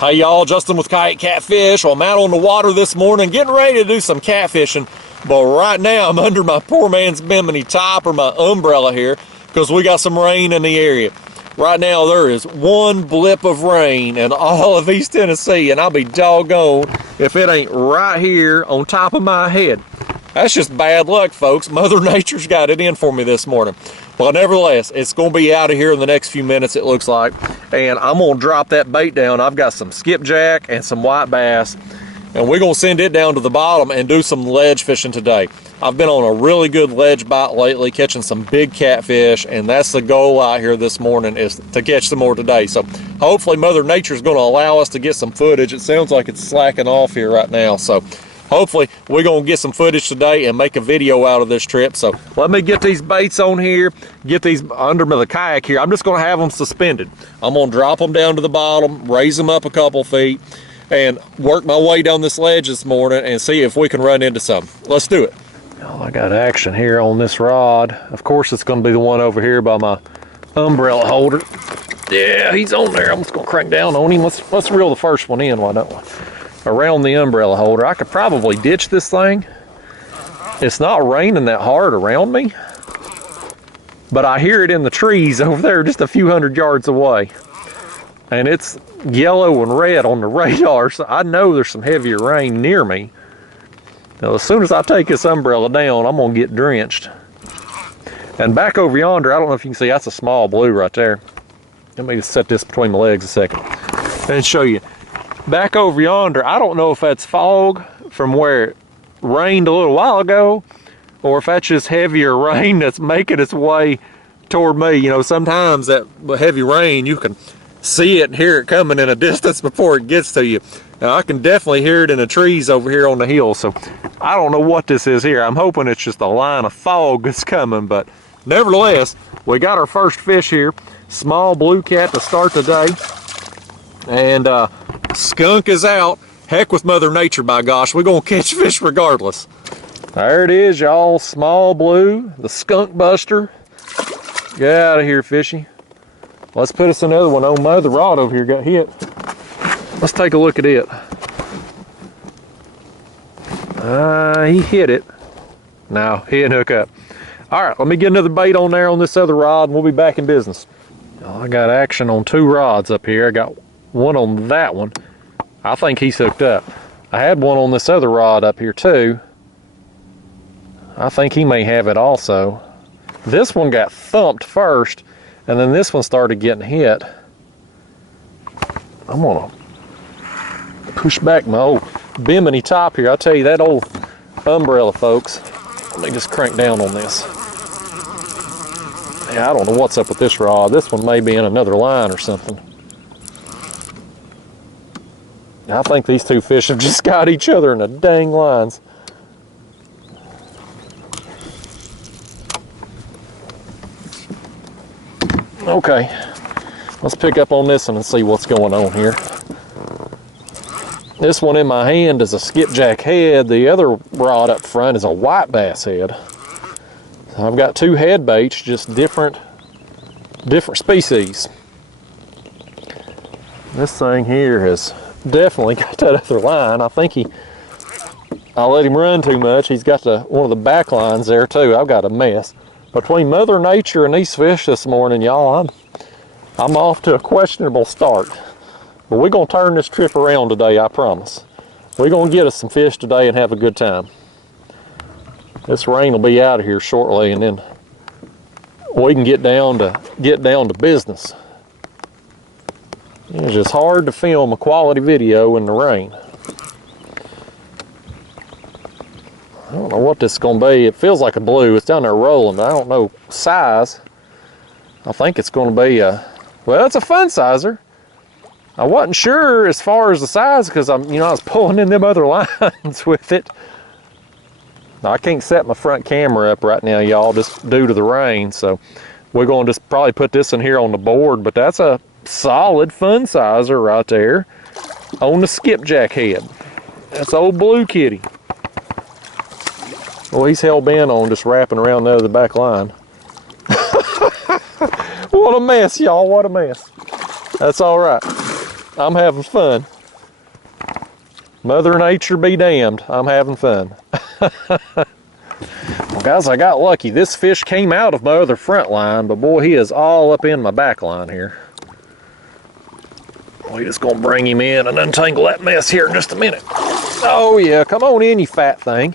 Hey y'all, Justin with Kayak Catfish. Well, I'm out on the water this morning getting ready to do some catfishing, but right now I'm under my poor man's bimini top or my umbrella here because we got some rain in the area. Right now there is one blip of rain in all of East Tennessee, and I'll be doggone if it ain't right here on top of my head. That's just bad luck, folks. Mother Nature's got it in for me this morning. But nevertheless, it's going to be out of here in the next few minutes, it looks like. And I'm going to drop that bait down. I've got some skipjack and some white bass. And we're going to send it down to the bottom and do some ledge fishing today. I've been on a really good ledge bite lately, catching some big catfish. And that's the goal out here this morning, is to catch some more today. So hopefully Mother Nature's going to allow us to get some footage. It sounds like it's slacking off here right now. So hopefully we're going to get some footage today and make a video out of this trip. So let me get these baits on here, get these under the kayak here. I'm just going to have them suspended. I'm going to drop them down to the bottom, raise them up a couple feet, and work my way down this ledge this morning and see if we can run into some. Let's do it. Oh, I got action here on this rod. Of course, it's going to be the one over here by my umbrella holder. Yeah, he's on there. I'm just going to crank down on him. Let's reel the first one in, why don't we? Around the umbrella holder. I could probably ditch this thing. It's not raining that hard around me, but I hear it in the trees over there just a few hundred yards away, and it's yellow and red on the radar, so I know there's some heavier rain near me. Now as soon as I take this umbrella down, I'm gonna get drenched. And back over yonder, I don't know if you can see, that's a small blue right there. Let me just set this between my legs a second and show you. Back over yonder, I don't know if that's fog from where it rained a little while ago, or if that's just heavier rain that's making its way toward me. You know, sometimes that heavy rain, you can see it and hear it coming in a distance before it gets to you. Now, I can definitely hear it in the trees over here on the hill, so I don't know what this is here. I'm hoping it's just a line of fog that's coming, but nevertheless, we got our first fish here. Small blue cat to start the day. And skunk is out. Heck with Mother Nature, by gosh. We're going to catch fish regardless. There it is, y'all. Small blue, the skunk buster. Get out of here, fishy. Let's put us another one on. My other rod over here got hit. Let's take a look at it. He hit it. No, he didn't hook up. All right, let me get another bait on there on this other rod, and we'll be back in business. Oh, I got action on two rods up here. I got one on that one. I think he's hooked up. I had one on this other rod up here too. I think he may have it also. This one got thumped first, and then this one started getting hit. I'm gonna push back my old bimini top here. I'll tell you, that old umbrella, folks. Let me just crank down on this. Yeah, I don't know what's up with this rod. This one may be in another line or something. I think these two fish have just got each other in the dang lines. Okay, let's pick up on this one and see what's going on here. This one in my hand is a skipjack head. The other rod up front is a white bass head. So I've got two head baits, just different species. This thing here has definitely got that other line. I think I let him run too much. He's got one of the back lines there too. I've got a mess. Between Mother Nature and these fish this morning, y'all, I'm off to a questionable start. But we're gonna turn this trip around today, I promise. We're gonna get us some fish today and have a good time. This rain will be out of here shortly, and then we can get down to business. It's just hard to film a quality video in the rain. I don't know what this is going to be. It feels like a blue. It's down there rolling, but I don't know size. I think it's going to be well, it's a fun sizer. I wasn't sure as far as the size because I was pulling in them other lines with it. I can't set my front camera up right now, y'all, just due to the rain. So we're going to just probably put this in here on the board, but that's a solid fun sizer right there on the skipjack head. That's old blue kitty. Well, he's hell bent on just wrapping around the other back line. What a mess, y'all, what a mess. That's all right. I'm having fun. Mother Nature be damned, I'm having fun. Well, guys, I got lucky. This fish came out of my other front line, but boy, he is all up in my back line here. We're just gonna bring him in and untangle that mess here in just a minute. Oh yeah, come on in, you fat thing.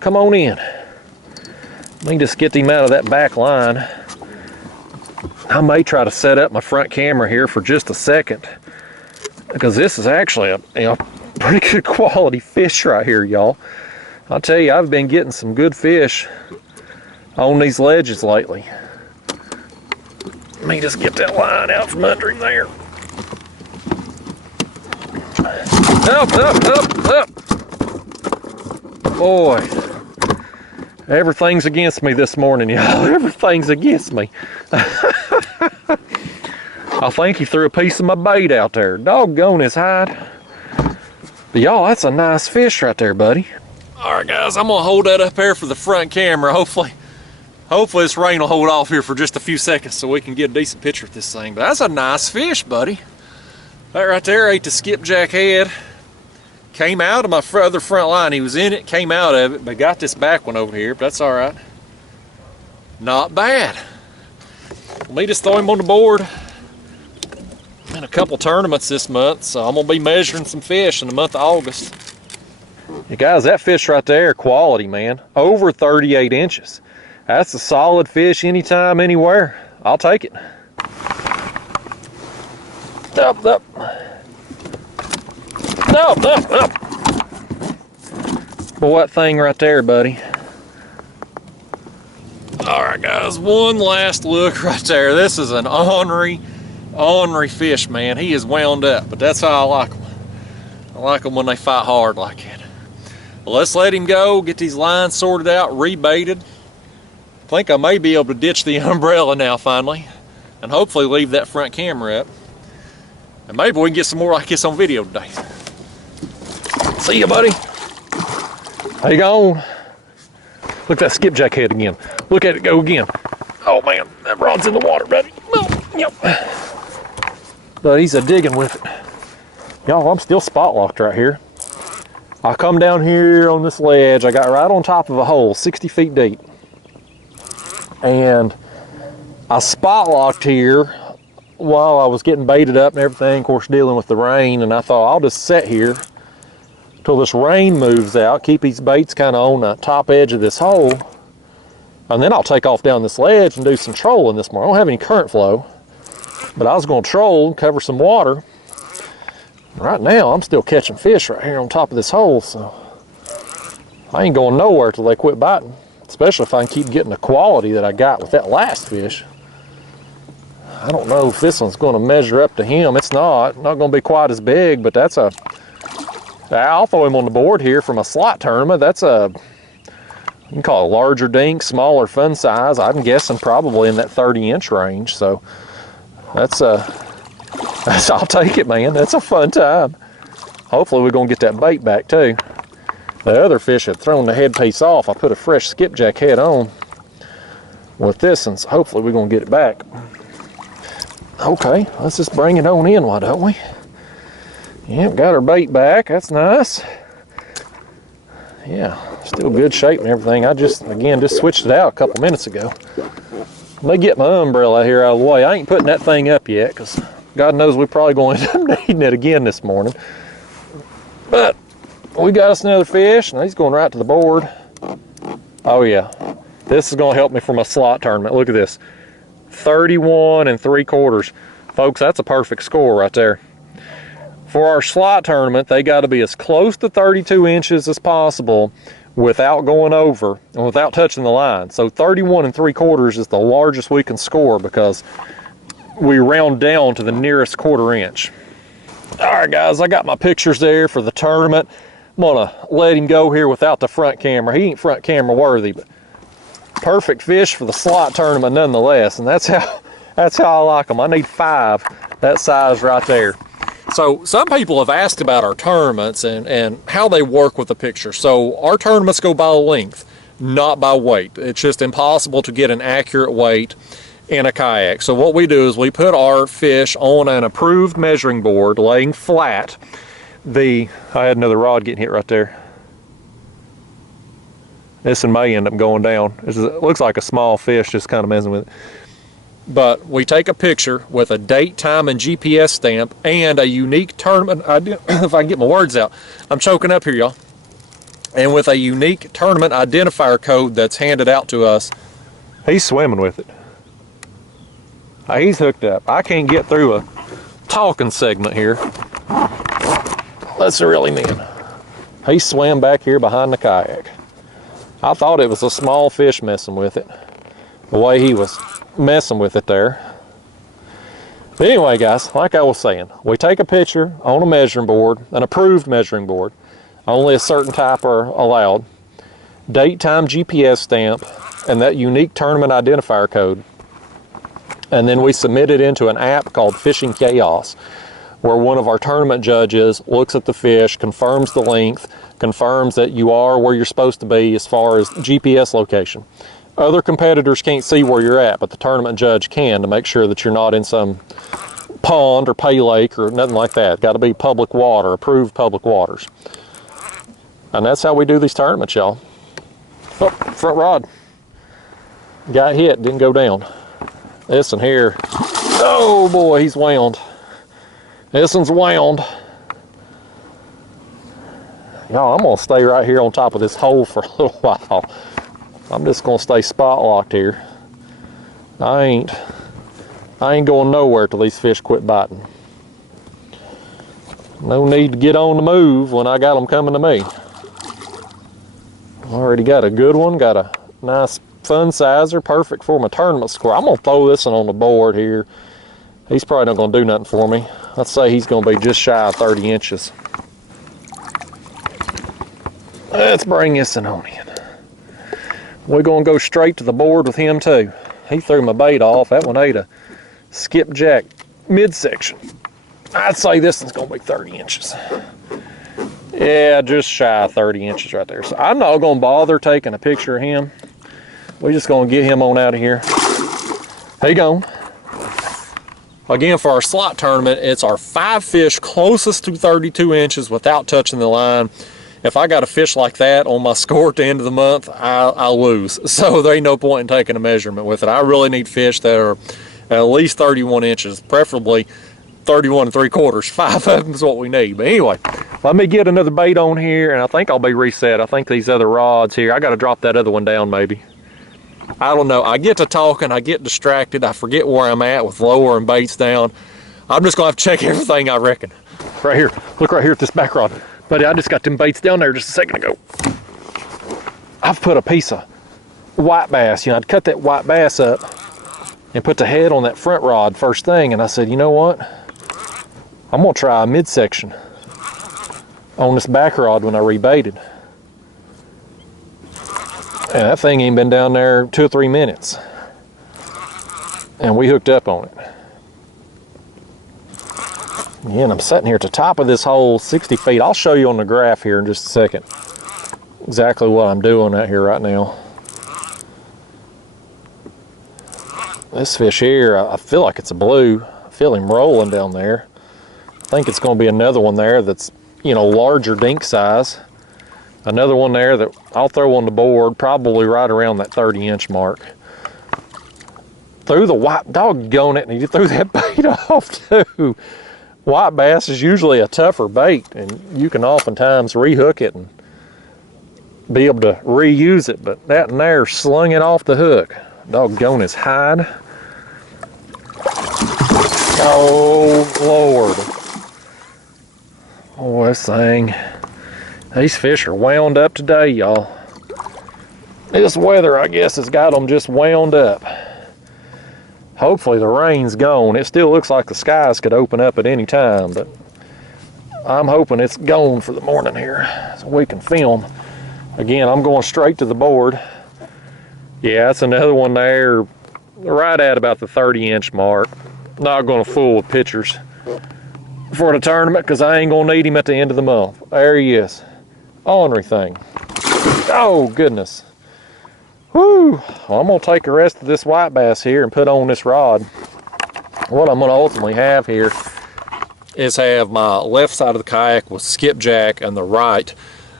Come on in. Let me just get him out of that back line. I may try to set up my front camera here for just a second, because this is actually a pretty good quality fish right here, y'all. I'll tell you, I've been getting some good fish on these ledges lately. Let me just get that line out from under him there. Up, up, up, up. Boy, everything's against me this morning, y'all. Everything's against me. I think he threw a piece of my bait out there. Doggone his hide. But y'all, that's a nice fish right there, buddy. All right, guys, I'm gonna hold that up there for the front camera. Hopefully this rain will hold off here for just a few seconds so we can get a decent picture of this thing. But that's a nice fish, buddy. That right there ate the skipjack head. Came out of my other front line. He was in it, came out of it, but got this back one over here, but that's all right. Not bad. Let me just throw him on the board. In a couple tournaments this month, so I'm gonna be measuring some fish in the month of August. You guys, that fish right there, quality, man. Over 38 inches. That's a solid fish anytime, anywhere. I'll take it. Up, up. Up, up, up. Boy, that thing right there, buddy. All right, guys, one last look right there. This is an ornery fish, man. He is wound up, but that's how I like them. I like them when they fight hard like that. Well, let's let him go, get these lines sorted out, rebaited. I think I may be able to ditch the umbrella now finally, and hopefully leave that front camera up. And maybe we can get some more like this on video today. See ya, buddy. How you going? Look at that skipjack head again. Look at it go again. Oh man, that rod's in the water, buddy. Yep. But he's a digging with it. Y'all, I'm still spot locked right here. I come down here on this ledge. I got right on top of a hole, 60 feet deep. And I spot locked here while I was getting baited up and everything, of course dealing with the rain, and I thought I'll just sit here till this rain moves out, keep these baits kind of on the top edge of this hole, and then I'll take off down this ledge and do some trolling this morning. I don't have any current flow, but I was going to troll, cover some water. Right now I'm still catching fish right here on top of this hole, so I ain't going nowhere till they quit biting, especially if I can keep getting the quality that I got with that last fish. I don't know if this one's going to measure up to him. It's not going to be quite as big, but that's I'll throw him on the board here from a slot tournament. That's you can call it a larger dink, smaller fun size. I'm guessing probably in that 30-inch range. So that's I'll take it, man. That's a fun time. Hopefully we're going to get that bait back too. The other fish had thrown the headpiece off. I put a fresh skipjack head on with this, and so hopefully we're going to get it back. Okay, let's just bring it on in, why don't we? Yep, got our bait back. That's nice. Yeah, still good shape and everything. I just switched it out a couple minutes ago. Let me get my umbrella here out of the way. I ain't putting that thing up yet because God knows we're probably going to end up needing it again this morning. But we got us another fish, and he's going right to the board. Oh yeah, this is going to help me for my slot tournament. Look at this. 31 3/4. Folks, that's a perfect score right there. For our slot tournament, they got to be as close to 32 inches as possible without going over and without touching the line. So 31 3/4 is the largest we can score because we round down to the nearest 1/4 inch. All right, guys, I got my pictures there for the tournament. I'm gonna let him go here without the front camera. He ain't front camera worthy, but perfect fish for the slot tournament nonetheless, and that's how I like them. I need 5 that size right there. So some people have asked about our tournaments and how they work with the picture. So our tournaments go by length, not by weight. It's just impossible to get an accurate weight in a kayak. So what we do is we put our fish on an approved measuring board laying flat. I had another rod getting hit right there. This one may end up going down. It looks like a small fish just kind of messing with it. But we take a picture with a date, time, and GPS stamp and a unique tournament if I can get my words out. I'm choking up here, y'all. And with a unique tournament identifier code that's handed out to us. He's swimming with it. He's hooked up. I can't get through a talking segment here. Let's reel him in. He swam back here behind the kayak. I thought it was a small fish messing with it, the way he was messing with it there. But anyway, guys, like I was saying, we take a picture on a measuring board, an approved measuring board. Only a certain type are allowed. Date, time, GPS stamp, and that unique tournament identifier code. And then we submit it into an app called Fishing Chaos, where one of our tournament judges looks at the fish, confirms the length, confirms that you are where you're supposed to be as far as GPS location. Other competitors can't see where you're at, but the tournament judge can, to make sure that you're not in some pond or pay lake or nothing like that. Got to be public water, approved public waters. And that's how we do these tournaments, y'all. Oh, front rod. Got hit, didn't go down. This one here, oh boy, he's wound. This one's wound. Y'all, I'm gonna stay right here on top of this hole for a little while. I'm just gonna stay spot locked here. I ain't going nowhere till these fish quit biting. No need to get on the move when I got them coming to me. Already got a good one, got a nice fun sizer, perfect for my tournament score. I'm gonna throw this one on the board here. He's probably not gonna do nothing for me. Let's say he's gonna be just shy of 30 inches. Let's bring this one on in. We're gonna go straight to the board with him too. He threw my bait off. That one ate a skipjack midsection. I'd say this one's gonna be 30 inches. Yeah, just shy of 30 inches right there. So I'm not gonna bother taking a picture of him. We're just gonna get him on out of here. He gone. Again, for our slot tournament, it's our 5 fish closest to 32 inches without touching the line. If I got a fish like that on my score at the end of the month, I'll lose. So there ain't no point in taking a measurement with it. I really need fish that are at least 31 inches, preferably 31 3/4. 5 of them is what we need. But anyway, let me get another bait on here, and I think I'll be reset. I think these other rods here, I got to drop that other one down maybe. I don't know. I get to talking, I get distracted, I forget where I'm at with lowering baits down. I'm just going to have to check everything, I reckon. Right here. Look right here at this back rod. Buddy, I just got them baits down there just a second ago. I've put a piece of white bass. You know, I'd cut that white bass up and put the head on that front rod first thing, and I said, you know what? I'm going to try a midsection on this back rod when I rebaited. And that thing ain't been down there 2 or 3 minutes. And we hooked up on it. Yeah, and I'm sitting here at the top of this hole, 60 feet. I'll show you on the graph here in just a second exactly what I'm doing out here right now. This fish here, I feel like it's a blue. I feel him rolling down there. I think it's going to be another one there that's, you know, larger dink size. Another one there that I'll throw on the board, probably right around that 30-inch mark. Threw the white, doggone it, and he threw that bait off too. White bass is usually a tougher bait, and you can oftentimes rehook it and be able to reuse it, but that one there slung it off the hook. Doggone his hide. Oh, Lord. Oh, this thing. These fish are wound up today, y'all. This weather, I guess, has got them just wound up. Hopefully the rain's gone. It still looks like the skies could open up at any time, but I'm hoping it's gone for the morning here so we can film. Again, I'm going straight to the board. Yeah, that's another one there, right at about the 30-inch mark. Not going to fool with pictures for the tournament because I ain't going to need him at the end of the month. There he is. Ornery thing. Oh, goodness. Whew. Well, I'm gonna take the rest of this white bass here and put on this rod. What I'm gonna ultimately have here is have my left side of the kayak with skipjack and the right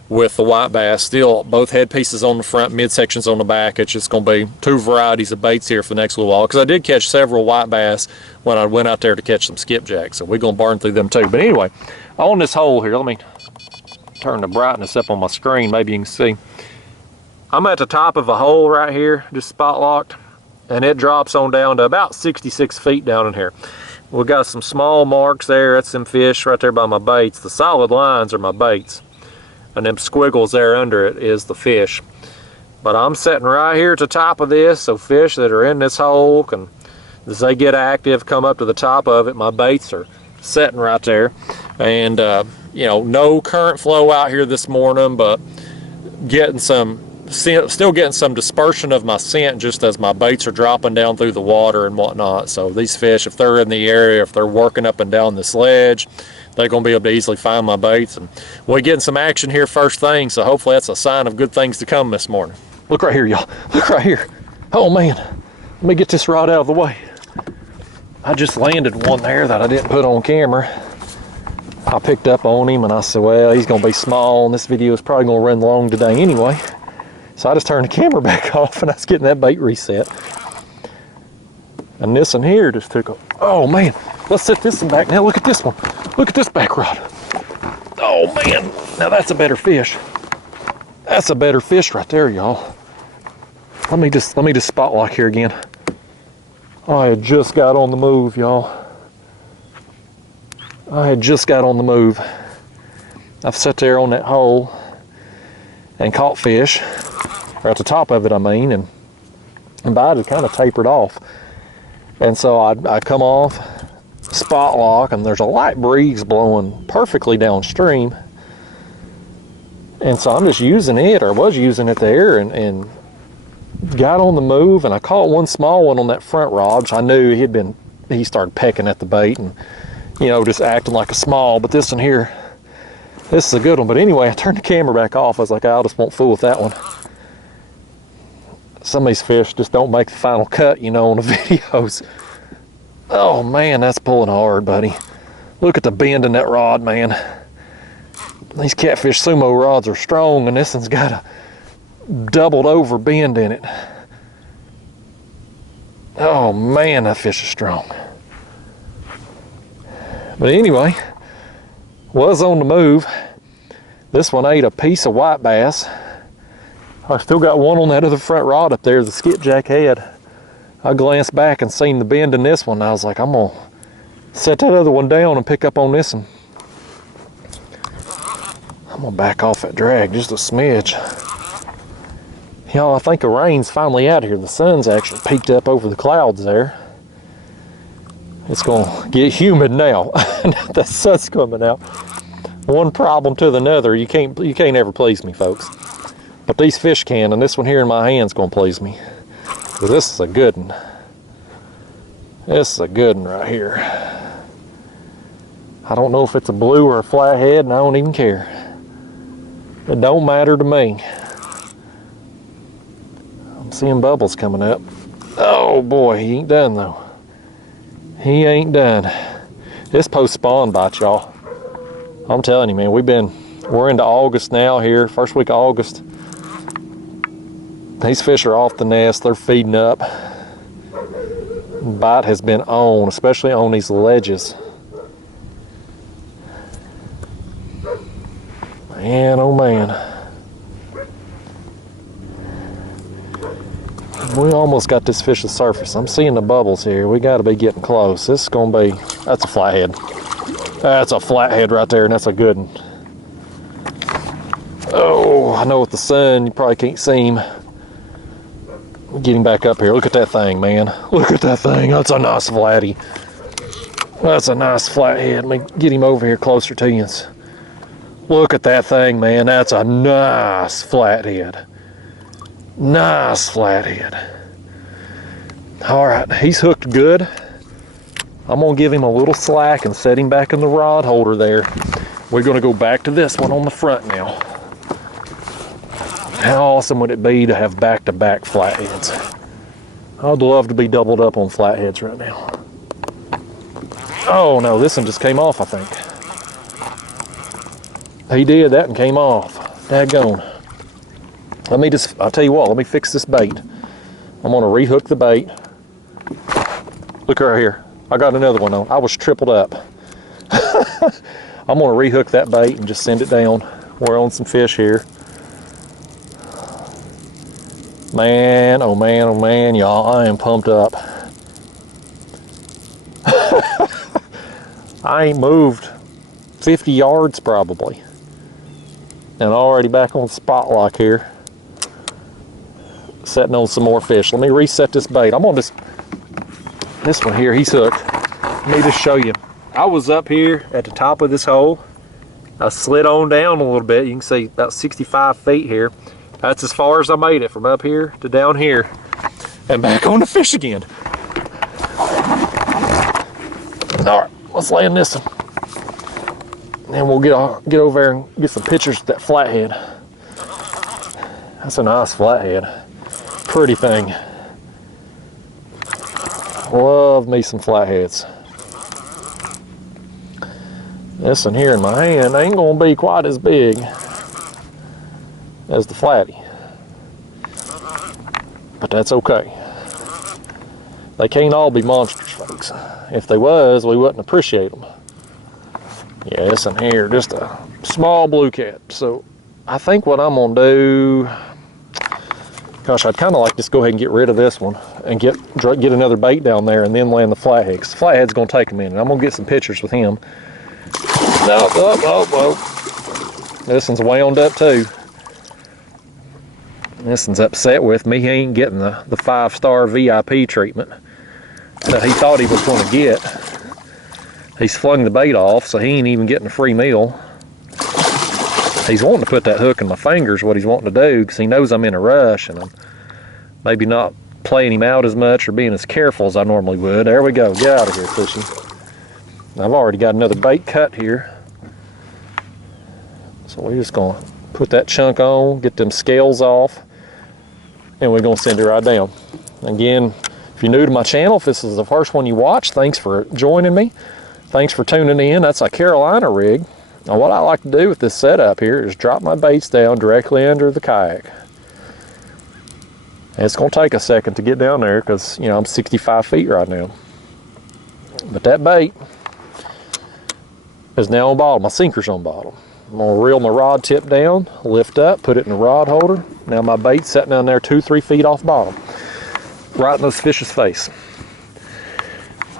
with the white bass. Still both head pieces on the front, midsections on the back. It's just going to be two varieties of baits here for the next little while, because I did catch several white bass when I went out there to catch some skipjack, so we're going to burn through them too. But anyway, on this hole here, let me turn the brightness up on my screen, maybe you can see. I'm at the top of a hole right here, just spot locked, and it drops on down to about 66 feet down in here. We've got some small marks there. That's some fish right there by my baits. The solid lines are my baits, and them squiggles there under it is the fish. But I'm sitting right here at the top of this, so fish that are in this hole can, as they get active, come up to the top of it. My baits are sitting right there, and you know, no current flow out here this morning, but getting some, still getting some dispersion of my scent just as my baits are dropping down through the water and whatnot. So these fish, if they're in the area, if they're working up and down this ledge, they're going to be able to easily find my baits. And we're getting some action here first thing, so hopefully that's a sign of good things to come this morning. Look right here, y'all. Look right here. Oh man, let me get this rod out of the way. I just landed one there that I didn't put on camera. I picked up on him and I said, well, he's going to be small and this video is probably going to run long today anyway. So I just turned the camera back off and I was getting that bait reset. And this one here just took a, oh man, let's set this one back. Now look at this one. Look at this back rod. Oh man, now that's a better fish. That's a better fish right there, y'all. Let me just spot lock here again. I had just got on the move, y'all. I had just got on the move. I've sat there on that hole and caught fish, or at the top of it I mean, and bite had kind of tapered off. And so I come off, spot lock, and there's a light breeze blowing perfectly downstream. And so I'm just using it, or was using it there, and got on the move, and I caught one small one on that front rod, which I knew he started pecking at the bait and, you know, just acting like a small. But this one here, this is a good one. But anyway, I turned the camera back off. I was like, I just won't fool with that one. Some of these fish just don't make the final cut, you know, on the videos. Oh man, that's pulling hard, buddy. Look at the bend in that rod, man. These Catfish Sumo rods are strong, and this one's got a doubled over bend in it. Oh man, that fish is strong. But anyway, was on the move. This one ate a piece of white bass. I still got one on that other front rod up there, the skipjack head. I glanced back and seen the bend in this one, and I was like, I'm gonna set that other one down and pick up on this one. I'm gonna back off that drag just a smidge. Y'all, I think the rain's finally out here. The sun's actually peeked up over the clouds there. It's gonna get humid now. The sun's coming out. One problem to another. You can't ever please me, folks. But these fish can, and this one here in my hand's gonna please me. So this is a good one. This is a good one right here. I don't know if it's a blue or a flathead, and I don't even care. It don't matter to me. I'm seeing bubbles coming up. Oh boy, he ain't done though. He ain't done. This post-spawn bite, y'all. I'm telling you, man, we're into August now here, first week of August. These fish are off the nest, they're feeding up. Bite has been on, especially on these ledges. Man, oh man. We almost got this fish to surface. I'm seeing the bubbles here. We gotta be getting close. This is gonna be, that's a flathead. That's a flathead right there, and that's a good one. Oh, I know with the sun, you probably can't see him. Get him back up here. Look at that thing, man. Look at that thing. That's a nice flatty. That's a nice flathead. Let me get him over here closer to you. Look at that thing, man. That's a nice flathead. Nice flathead. All right, he's hooked good. I'm gonna give him a little slack and set him back in the rod holder there. We're gonna go back to this one on the front now. How awesome would it be to have back-to-back flatheads? I'd love to be doubled up on flatheads right now. Oh no, this one just came off, I think. He did, that and came off. Daggone. I'll tell you what, let me fix this bait. I'm gonna rehook the bait. Look right here, I got another one on. I was tripled up. I'm gonna rehook that bait and just send it down. We're on some fish here. Man, oh man, oh man, y'all, I am pumped up. I ain't moved 50 yards probably. And already back on spot lock here. Setting on some more fish. Let me reset this bait. I'm on this one here, he's hooked. Let me just show you. I was up here at the top of this hole. I slid on down a little bit. You can see about 65 feet here. That's as far as I made it, from up here to down here and back on the fish again. All right, let's land this one. And we'll get over there and get some pictures of that flathead. That's a nice flathead. Pretty thing. Love me some flatheads. This one here in my hand ain't gonna be quite as big as the flatty, but that's okay. They can't all be monsters, folks. If they was, we wouldn't appreciate them. Yeah, this one here, just a small blue cat. So I think what I'm gonna do, gosh, I'd kind of like to just go ahead and get rid of this one and get another bait down there and then land the flathead, because the flathead's gonna take a minute. I'm gonna get some pictures with him. Oh. This one's wound up too. This one's upset with me. He ain't getting the 5-star VIP treatment that he thought he was going to get. He's flung the bait off, so he ain't even getting a free meal. He's wanting to put that hook in my fingers, what he's wanting to do, because he knows I'm in a rush and I'm maybe not playing him out as much or being as careful as I normally would. There we go. Get out of here, fishy. I've already got another bait cut here. So we're just going to put that chunk on, get them scales off, and we're going to send it right down. Again, if you're new to my channel, if this is the first one you watch, thanks for joining me. Thanks for tuning in. That's a Carolina rig. Now what I like to do with this setup here is drop my baits down directly under the kayak. And it's going to take a second to get down there because, you know, I'm 65 feet right now. But that bait is now on bottom. My sinker's on bottom. I'm going to reel my rod tip down, lift up, put it in the rod holder. Now my bait's sitting down there 2-3 feet off bottom, right in those fish's face.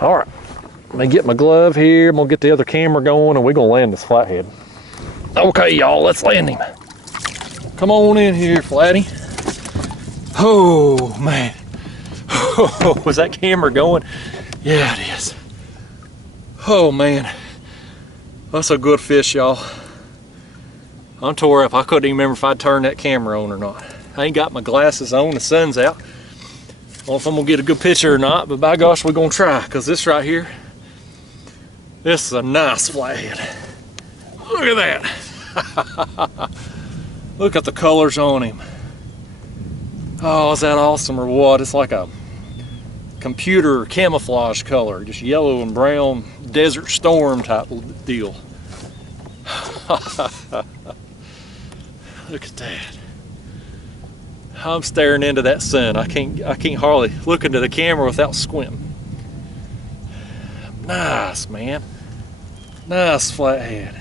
All right, let me get my glove here. I'm going to get the other camera going and we're going to land this flathead. Okay, y'all, let's land him. Come on in here, Flatty. Oh, man. Oh, was that camera going? Yeah, it is. Oh, man. That's a good fish, y'all. I'm tore up. I couldn't even remember if I'd turned that camera on or not. I ain't got my glasses on. The sun's out. I don't know if I'm going to get a good picture or not, but by gosh, we're going to try, because this right here, this is a nice flathead. Look at that. Look at the colors on him. Oh, is that awesome or what? It's like a computer camouflage color, just yellow and brown desert storm type deal. Look at that. I'm staring into that sun. I can't hardly look into the camera without squinting. Nice, man. Nice flathead.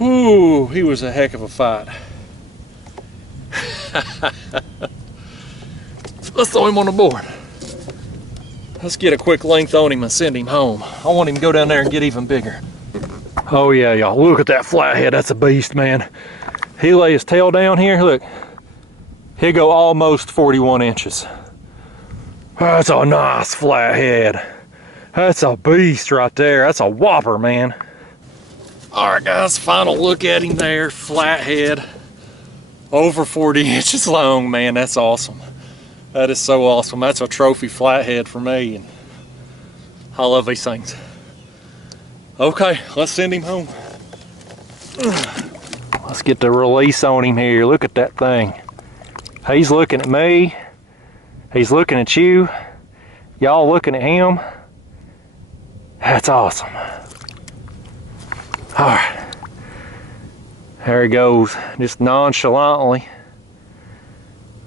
Ooh, he was a heck of a fight. Let's throw him on the board. Let's get a quick length on him and send him home. I want him to go down there and get even bigger. Oh yeah, y'all, look at that flathead. That's a beast, man. He lay his tail down here, look. He'll go almost 41 inches. That's a nice flathead. That's a beast right there. That's a whopper, man. All right, guys, final look at him there. Flathead, over 40 inches long, man. That's awesome. That is so awesome. That's a trophy flathead for me, and I love these things. Okay, let's send him home. Let's Let's get the release on him here. Look at that thing. He's looking at me. He's looking at you. Y'all looking at him. That's awesome. All right. There he goes, just nonchalantly.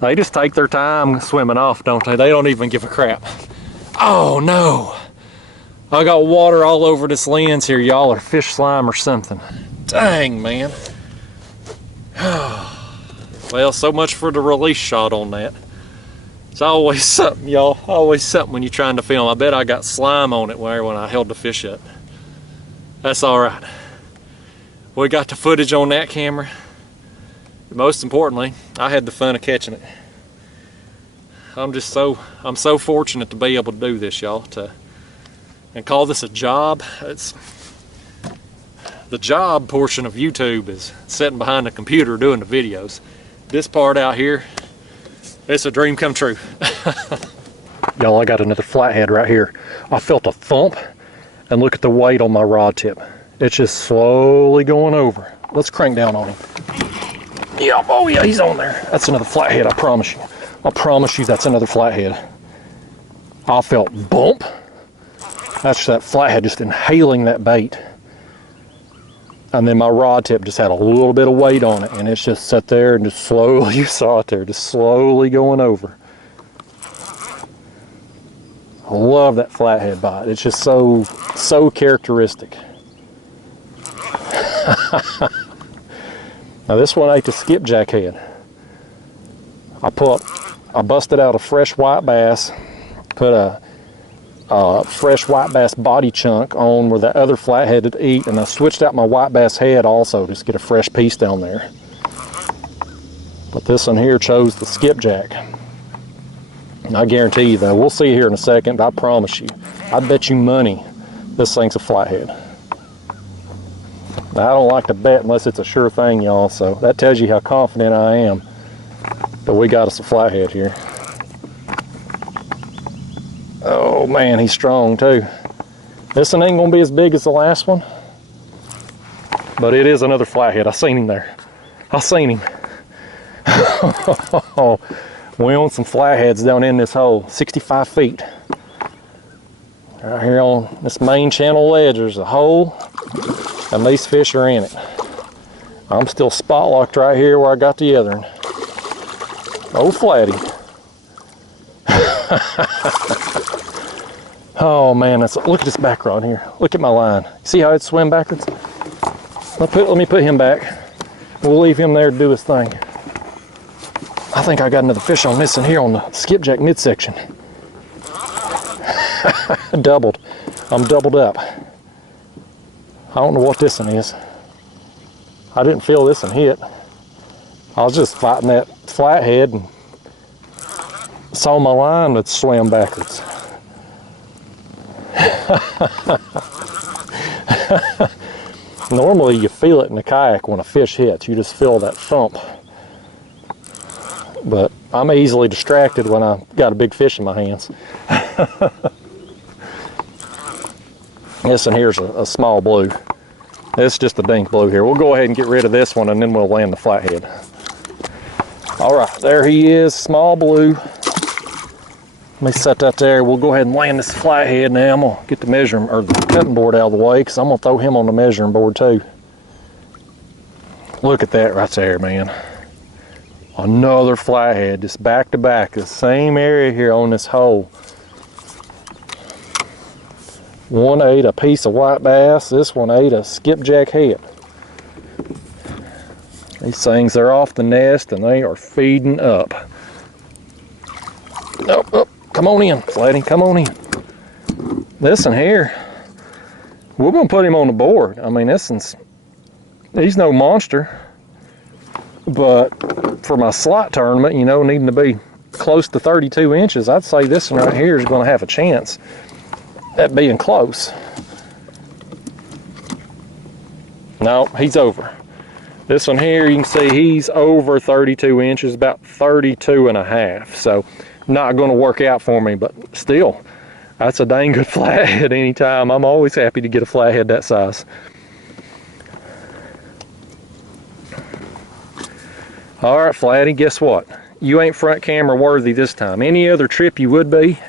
They just take their time swimming off, don't they? They don't even give a crap. Oh no. I got water all over this lens here, y'all, or fish slime or something. Dang, man. Well, so much for the release shot on that. It's always something, y'all. Always something when you're trying to film. I bet I got slime on it when I held the fish up. That's all right. We got the footage on that camera. Most importantly, I had the fun of catching it. I'm so fortunate to be able to do this, y'all. And call this a job. It's the job portion of YouTube is sitting behind the computer doing the videos. This part out here, it's a dream come true. Y'all, I got another flathead right here. I felt a thump, and look at the weight on my rod tip. It's just slowly going over. Let's crank down on him. Yeah, oh yeah, he's on there. That's another flathead, I promise you. I promise you that's another flathead. I felt bump. That's that flathead just inhaling that bait. And then my rod tip just had a little bit of weight on it, and it's just sat there and just slowly, you saw it there, just slowly going over. I love that flathead bite. It's just so characteristic. Now this one ate the skipjack head. I busted out a fresh white bass, put a fresh white bass body chunk on where the other flathead would eat, and I switched out my white bass head also just to get a fresh piece down there. But this one here chose the skipjack. And I guarantee you though, we'll see here in a second, but I promise you, I bet you money this thing's a flathead. Now I don't like to bet unless it's a sure thing, y'all, so that tells you how confident I am that we got us a flathead here. Oh man, he's strong too. This one ain't gonna be as big as the last one, but it is another flathead. I seen him there. I seen him. We own some flatheads down in this hole, 65 feet. Right here on this main channel ledge, there's a hole, and these fish are in it. I'm still spot locked right here where I got the other one. Oh, flatty. Oh man, look at this back rod here. Look at my line. See how it swim backwards? Let me put him back. We'll leave him there to do his thing. I think I got another fish on this one here on the skipjack midsection. Doubled. I'm doubled up. I don't know what this one is. I didn't feel this one hit. I was just fighting that flathead and saw my line that swam backwards. Normally you feel it in the kayak when a fish hits. You just feel that thump. But I'm easily distracted when I got a big fish in my hands. This one here's a small blue. It's just a dink blue here. We'll go ahead and get rid of this one and then we'll land the flathead. All right, there he is, small blue. Let me set that there. We'll go ahead and land this flathead now. I'm gonna get the measuring or the cutting board out of the way because I'm gonna throw him on the measuring board too. Look at that right there, man. Another flathead, just back to back, the same area here on this hole. One ate a piece of white bass, this one ate a skipjack head. These things are off the nest and they are feeding up. Oh, come on in, Flatty, come on in. This one here, we're gonna put him on the board. I mean, he's no monster, but for my slot tournament, you know, needing to be close to 32 inches, I'd say this one right here is gonna have a chance at being close. No, he's over. This one here, you can see he's over 32 inches, about 32 and a half. So not gonna work out for me, but still, that's a dang good flathead anytime. I'm always happy to get a flathead that size. All right, Flatty, guess what? You ain't front camera worthy this time. Any other trip you would be,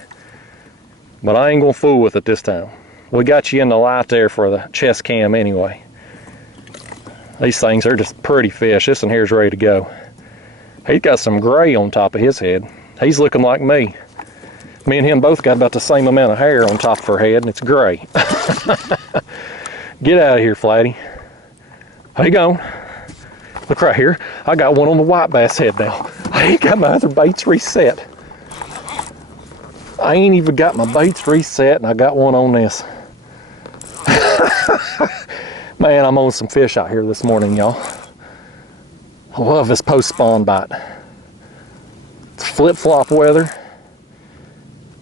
but I ain't gonna fool with it this time. We got you in the light there for the chest cam anyway. These things are just pretty fish. This one here's ready to go. He's got some gray on top of his head. He's looking like me. Me and him both got about the same amount of hair on top of our head, and it's gray. Get out of here, Flatty. How you going? Look right here. I got one on the white bass head now. I ain't got my other baits reset. I ain't even got my baits reset, and I got one on this. Man, I'm on some fish out here this morning, y'all. I love this post-spawn bite. It's flip-flop weather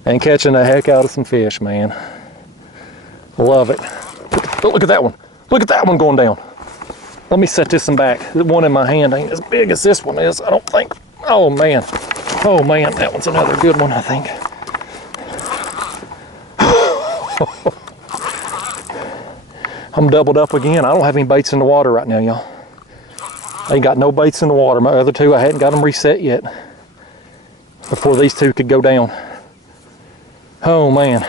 and catching the heck out of some fish, man. Love it. Look at that one. Look at that one going down. Let me set this one back. The one in my hand ain't as big as this one is, I don't think. Oh man. Oh man, that one's another good one, I think. I'm doubled up again. I don't have any baits in the water right now, y'all. I ain't got no baits in the water. My other two, I hadn't got them reset yet before these two could go down. Oh man.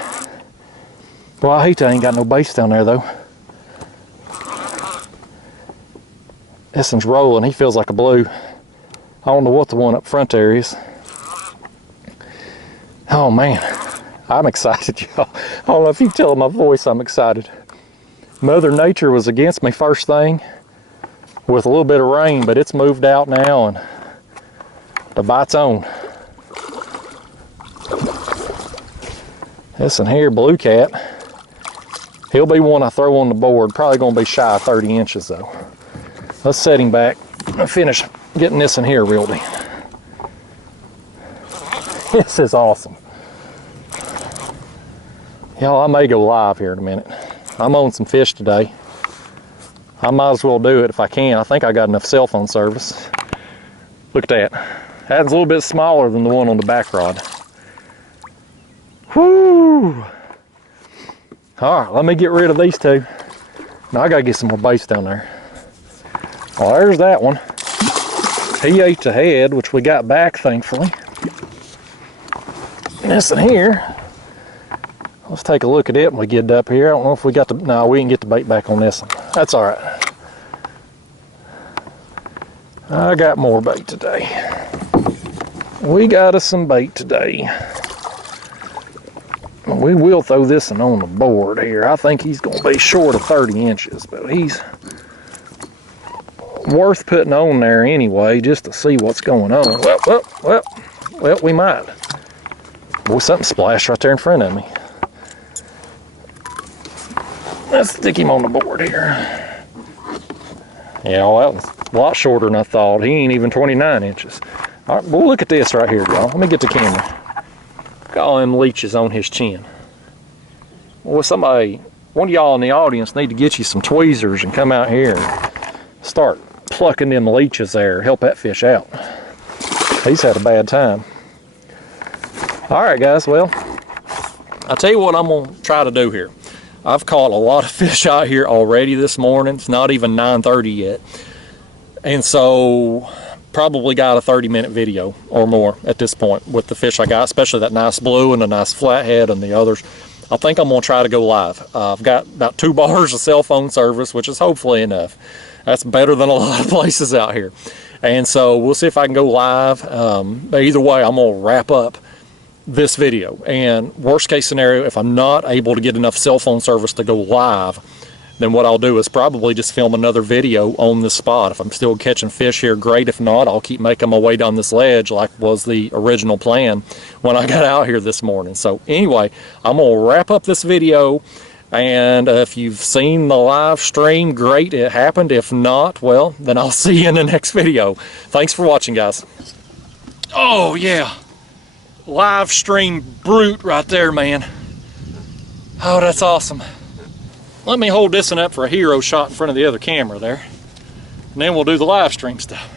Well, I hate that I ain't got no baits down there though. This one's rolling. He feels like a blue. I don't know what the one up front there is. Oh man, I'm excited, y'all. I don't know if you can tell in my voice I'm excited. Mother Nature was against me first thing with a little bit of rain, but it's moved out now and the bite's on. This one here, blue cat. He'll be one I throw on the board. Probably gonna be shy of 30 inches though. Let's set him back and finish getting this in here reeled in. This is awesome. Y'all, I may go live here in a minute. I'm on some fish today. I might as well do it if I can. I think I got enough cell phone service. Look at that. That's a little bit smaller than the one on the back rod. Whoo! All right, let me get rid of these two. Now I gotta get some more baits down there. Well, there's that one. He ate the head, which we got back, thankfully. And this one here, let's take a look at it when we get up here. I don't know if we got the, no, we didn't get the bait back on this one. That's all right. I got more bait today. We got us some bait today. We will throw this one on the board here. I think he's going to be short of 30 inches, but he's worth putting on there anyway, just to see what's going on. Well, we might. Boy, something splashed right there in front of me. Let's stick him on the board here. Yeah, well, that was a lot shorter than I thought. He ain't even 29 inches. All right, well, look at this right here, y'all. Let me get the camera. Look at all them leeches on his chin. Well, somebody, one of y'all in the audience need to get you some tweezers and come out here and start plucking them leeches there. Help that fish out. He's had a bad time. All right, guys, well, I'll tell you what I'm going to try to do here. I've caught a lot of fish out here already this morning. It's not even 9:30 yet. And so probably got a 30-minute video or more at this point with the fish I got, especially that nice blue and a nice flathead and the others. I think I'm going to try to go live. I've got about 2 bars of cell phone service, which is hopefully enough. That's better than a lot of places out here. And so we'll see if I can go live. But either way, I'm going to wrap up this video. And worst case scenario, if I'm not able to get enough cell phone service to go live, then what I'll do is probably just film another video on this spot. If I'm still catching fish here, great. If not, I'll keep making my way down this ledge like was the original plan when I got out here this morning. So anyway, I'm going to wrap up this video. And if you've seen the live stream, great, it happened. If not, well, then I'll see you in the next video. Thanks for watching, guys. Oh, yeah. Live stream brute right there, man. Oh, that's awesome. Let me hold this one up for a hero shot in front of the other camera there. And then we'll do the live stream stuff.